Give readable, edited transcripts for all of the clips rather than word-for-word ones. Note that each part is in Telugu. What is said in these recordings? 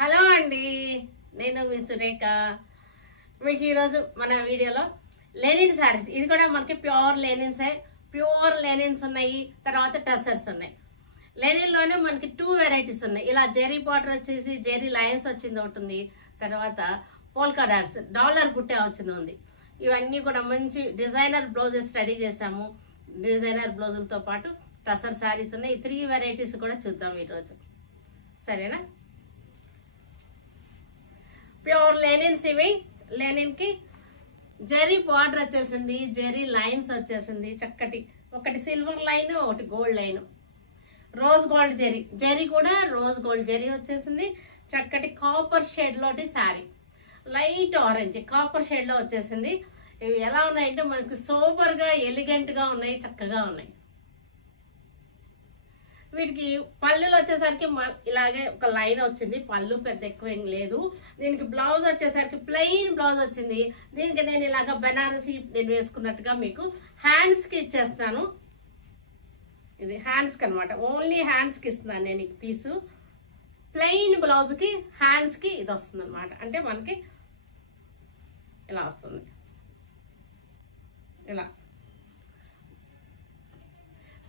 హలో అండి, నేను మీ సురేఖ. మీకు ఈరోజు మన వీడియోలో లెనిన్ శారీస్, ఇది కూడా మనకి ప్యూర్ లెనిన్సే. ప్యూర్ లెనిన్స్ ఉన్నాయి, తర్వాత టసర్స్ ఉన్నాయి. లెనిన్లోనే మనకి 2 వెరైటీస్ ఉన్నాయి. ఇలా జెరీ బార్డర్ వచ్చేసి జెరీ లైన్స్ వచ్చింది ఒకటి ఉంది, తర్వాత పోల్కా డాట్స్ డాలర్ బుట్టే వచ్చింది ఉంది. ఇవన్నీ కూడా మంచి డిజైనర్ బ్లౌజెస్ స్టడీ చేసాము. డిజైనర్ బ్లౌజులతో పాటు టసర్ శారీస్ ఉన్నాయి. ఈ 3 వెరైటీస్ కూడా చూద్దాం ఈరోజు, సరేనా? ప్యూర్ లెనిన్స్ ఇవి. లెనిన్కి జెరీ బార్డర్ వచ్చేసింది, జెరీ లైన్స్ వచ్చేసింది చక్కటి. ఒకటి సిల్వర్ లైన్, ఒకటి gold line, rose gold zari. Zari కూడా రోజ్ గోల్డ్ జెరీ వచ్చేసింది. చక్కటి కాపర్ షేడ్లోటి శారీ, లైట్ ఆరెంజ్ కాపర్ షేడ్లో వచ్చేసింది. ఇవి ఎలా ఉన్నాయంటే మనకి సూపర్గా ఎలిగెంట్గా ఉన్నాయి, చక్కగా ఉన్నాయి. వీటికి పళ్ళులు వచ్చేసరికి ఇలాగే ఒక లైన్ వచ్చింది. పళ్ళు పెద్ద ఎక్కువ ఏం లేదు. దీనికి బ్లౌజ్ వచ్చేసరికి ప్లెయిన్ బ్లౌజ్ వచ్చింది. దీనికి నేను ఇలాగ బెనారసీ నేను వేసుకున్నట్టుగా మీకు హ్యాండ్స్కి ఇచ్చేస్తాను. ఇది హ్యాండ్స్కి అనమాట, ఓన్లీ హ్యాండ్స్కి ఇస్తున్నాను నేను ఈ పీసు. ప్లెయిన్ బ్లౌజ్కి హ్యాండ్స్కి ఇది వస్తుంది అనమాట. అంటే మనకి ఇలా వస్తుంది, ఇలా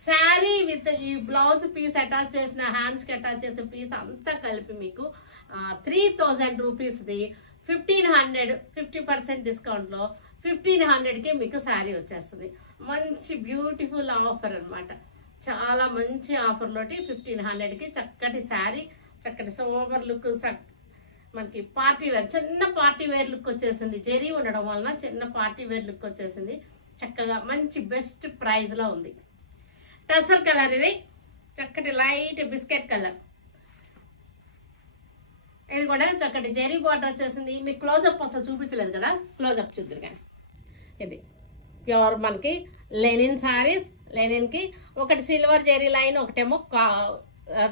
శారీ విత్ ఈ బ్లౌజ్ పీస్ అటాచ్ చేసిన హ్యాండ్స్కి అటాచ్ చేసిన పీస్ అంతా కలిపి మీకు 3000 రూపీస్ది 1500, 50% డిస్కౌంట్లో 1500కి మీకు శారీ వచ్చేస్తుంది. మంచి బ్యూటిఫుల్ ఆఫర్ అనమాట. చాలా మంచి ఆఫర్లోటి 1500కి చక్కటి శారీ, చక్కటి సోబర్ లుక్, మనకి పార్టీ వేర్, చిన్న పార్టీ వేర్ లుక్ వచ్చేసింది. జెరీ ఉండడం వలన చిన్న పార్టీ వేర్ లుక్ వచ్చేసింది. చక్కగా మంచి బెస్ట్ ప్రైస్లో ఉంది. టసర్ కలర్ ఇది, చక్కటి లైట్ బిస్కెట్ కలర్. ఇది కూడా చక్కటి జెరీ బార్డర్ వచ్చేసింది. మీకు క్లోజప్ అసలు చూపించలేదు కదా, క్లోజప్ చూద్దరు కానీ. ఇది ప్యూర్ మనకి లెనిన్ శారీస్. లెనిన్కి ఒకటి సిల్వర్ జెరీ లైన్, ఒకటేమో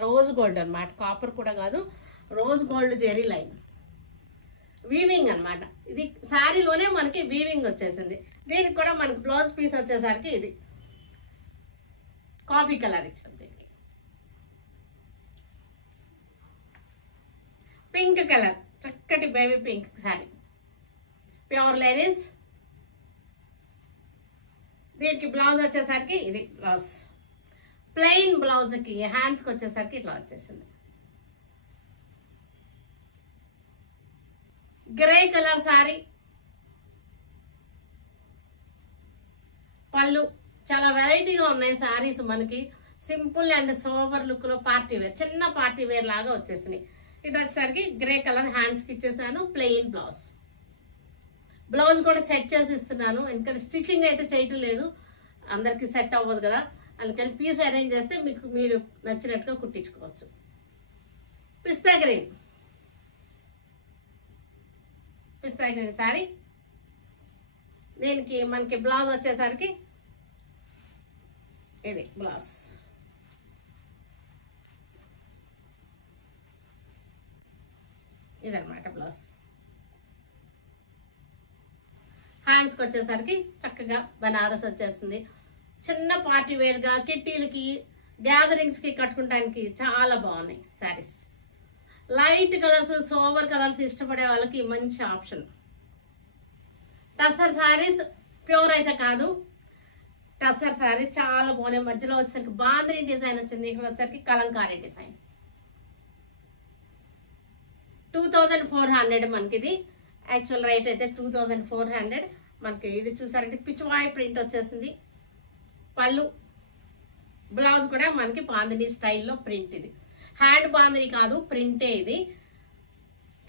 రోజ్ గోల్డ్ అనమాట. కాపర్ కూడా కాదు, rose gold zari line. Weaving అనమాట. ఇది శారీలోనే మనకి వీవింగ్ వచ్చేసింది. దీనికి కూడా మనకి బ్లౌజ్ పీస్ వచ్చేసరికి ఇది కాఫీ కలర్ ఇచ్చాం. దీనికి పింక్ కలర్, చక్కటి baby pink sari, pure linens. దీనికి బ్లౌజ్ వచ్చేసరికి ఇది బ్లౌజ్, ప్లెయిన్ బ్లౌజ్కి హ్యాండ్స్కి వచ్చేసరికి ఇట్లా వచ్చేసింది. గ్రే కలర్ శారీ, పళ్ళు. చాలా వెరైటీగా ఉన్నాయి శారీస్ మనకి. సింపుల్ అండ్ సోబర్ లుక్లో పార్టీ వేర్, చిన్న పార్టీ వేర్ లాగా వచ్చేసినాయి. ఇది వచ్చేసరికి గ్రే కలర్ హ్యాండ్స్కి ఇచ్చేసాను. Plain blouse. బ్లౌజ్ కూడా సెట్ చేసి ఇస్తున్నాను, ఎందుకంటే స్టిచ్చింగ్ అయితే చేయటం లేదు, అందరికీ సెట్ అవ్వదు కదా. అందుకని పీస్ అరేంజ్ చేస్తే మీకు మీరు నచ్చినట్టుగా కుట్టించుకోవచ్చు. పిస్తా గ్రీన్, పిస్తా గ్రీన్ శారీ. దీనికి మనకి బ్లౌజ్ వచ్చేసరికి ఇది బ్లౌజ్. ఇదన్నమాట బ్లౌజ్. హ్యాండ్స్కి వచ్చేసరికి చక్కగా బనారస్ వచ్చేస్తుంది. చిన్న పార్టీ వేర్గా కిట్టీలకి, గ్యాదరింగ్స్కి కట్టుకోవడానికి చాలా బాగున్నాయి saris. Light colours, sober colours ఇష్టపడే వాళ్ళకి మంచి ఆప్షన్. టసర్ శారీస్ ప్యూర్ అయితే కాదు, టసర్ శారీ చాలా బాగున్నాయి. మధ్యలో వచ్చేసరికి బాంద్రీ డిజైన్ వచ్చింది, ఇక్కడ వచ్చేసరికి కలంకారీ డిజైన్. 2400 మనకి ఇది. యాక్చువల్ రేట్ అయితే 2400. మనకి ఇది చూసారంటే పిచ్వాయ్ ప్రింట్ వచ్చేసింది. పళ్ళు, బ్లౌజ్ కూడా మనకి బాందిని స్టైల్లో ప్రింట్. ఇది హ్యాండ్ బాందిని కాదు, ప్రింటే ఇది.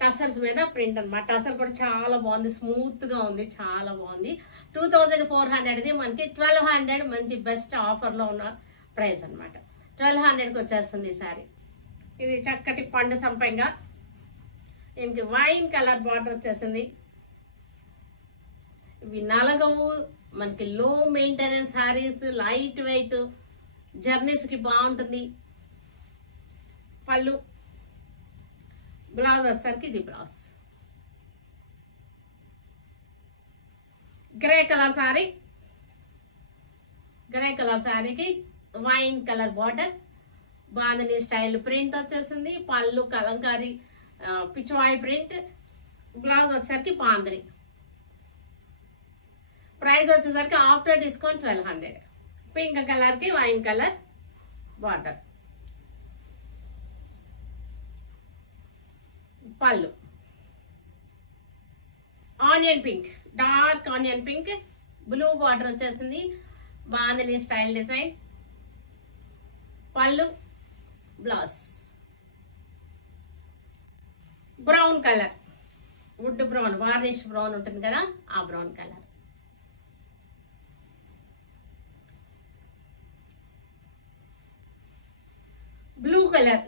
టసర్స్ మీద ప్రింట్ అనమాట. టసర్ కూడా చాలా బాగుంది, స్మూత్గా ఉంది, చాలా బాగుంది. 2400ది మనకి 1200 మంచి బెస్ట్ ఆఫర్లో ఉన్న ప్రైస్ అనమాట. 1200కి వచ్చేస్తుంది ఈ శారీ. ఇది చక్కటి పండు సంపంగా, దీనికి వైన్ కలర్ బార్డర్ వచ్చేసింది. ఇవి నలగవు, మనకి లో మెయింటెనెన్స్ శారీస్, లైట్ వెయిట్, జర్నీస్కి బాగుంటుంది. పళ్ళు, బ్లౌజ్ వచ్చేసరికి ఇది blouse. Grey colour sari, grey colour శారీకి wine colour border, bandhani style print వచ్చేసింది. పళ్ళు కలంకారీ పిచ్వాయి ప్రింట్, బ్లౌజ్ వచ్చేసరికి బాందని. ప్రైస్ వచ్చేసరికి ఆఫ్టర్ డిస్కౌంట్ 1200. పింక్ కలర్కి వైన్ కలర్ బార్డర్. పళ్ళు onion pink, dark onion pink, blue border వచ్చేసింది, బాందని స్టైల్ డిజైన్. పళ్ళు blouse brown colour, wood brown, varnish brown ఉంటుంది కదా, ఆ brown colour. Blue colour,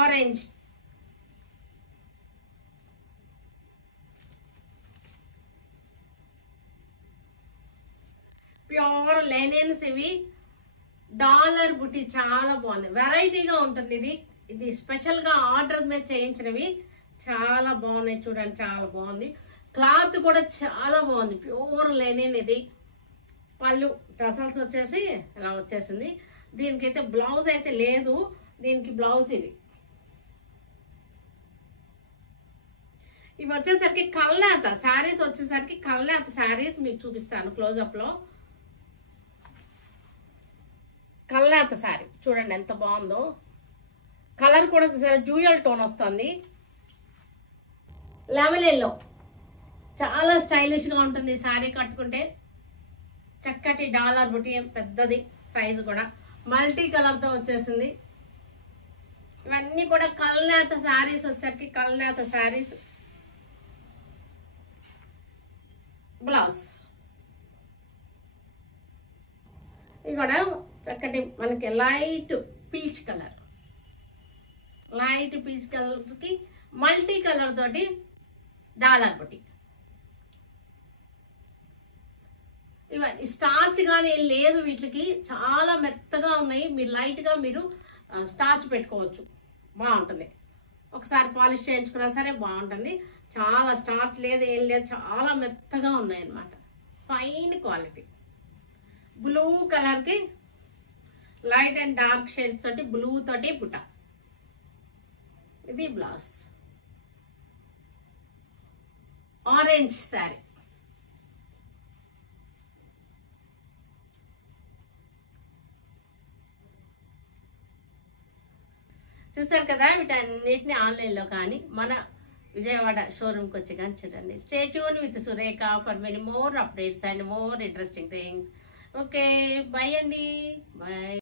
orange, pure linens. ఇవి డాలర్ బుట్టి, చాలా బాగుంది, వెరైటీగా ఉంటుంది. ఇది స్పెషల్గా ఆర్డర్ మీద చేయించినవి, చాలా బాగున్నాయి చూడండి, చాలా బాగుంది. క్లాత్ కూడా చాలా బాగుంది, ప్యూర్ లెనిన్ ఇది. పళ్ళు టసల్స్ వచ్చేసి ఇలా వచ్చేసింది. దీనికైతే బ్లౌజ్ అయితే లేదు, దీనికి బ్లౌజ్ ఇది. ఇవి వచ్చేసరికి కల్నేత శారీస్, వచ్చేసరికి కల్నేత శారీస్ మీకు చూపిస్తాను క్లోజప్లో. కల్నేత శారీ చూడండి ఎంత బాగుందో, కలర్ కూడా సరే డ్యూయల్ టోన్ వస్తుంది. లెమన్ ఎల్లో, చాలా స్టైలిష్గా ఉంటుంది శారీ కట్టుకుంటే. చక్కటి డాలర్ బుటీ, పెద్దది సైజు కూడా, మల్టీ కలర్తో వచ్చేసింది. ఇవన్నీ కూడా కల్నేత శారీస్ వచ్చేసరికి కల్నేత శారీస్. బ్లౌజ్ ఇది కూడా చక్కటి మనకి light peach colour, light peach కలర్కి మల్టీ కలర్ తోటి డాలర్ బుటీ. ఇవన్నీ స్టార్చ్ కానీ ఏం లేదు వీటికి, చాలా మెత్తగా ఉన్నాయి. మీరు లైట్గా మీరు స్టార్చ్ పెట్టుకోవచ్చు, బాగుంటుంది. ఒకసారి పాలిష్ చేయించుకున్నా సరే బాగుంటుంది. చాలా స్టార్చ్ లేదు, ఏం లేదు, చాలా మెత్తగా ఉన్నాయి అన్నమాట, ఫైన్ క్వాలిటీ. బ్లూ కలర్కి లైట్ అండ్ డార్క్ షేడ్స్ తోటి బ్లూ తోటి పుట్ట. ఇది బ్లౌజ్. ఆరెంజ్ శారీ, చూసారు కదా. వీటన్నిటిని ఆన్లైన్లో కానీ మన విజయవాడ షోరూమ్కి వచ్చి కానీ చూడండి. Stay tune with Surekha for many more updates and more interesting things. Okay, by అండి, బై.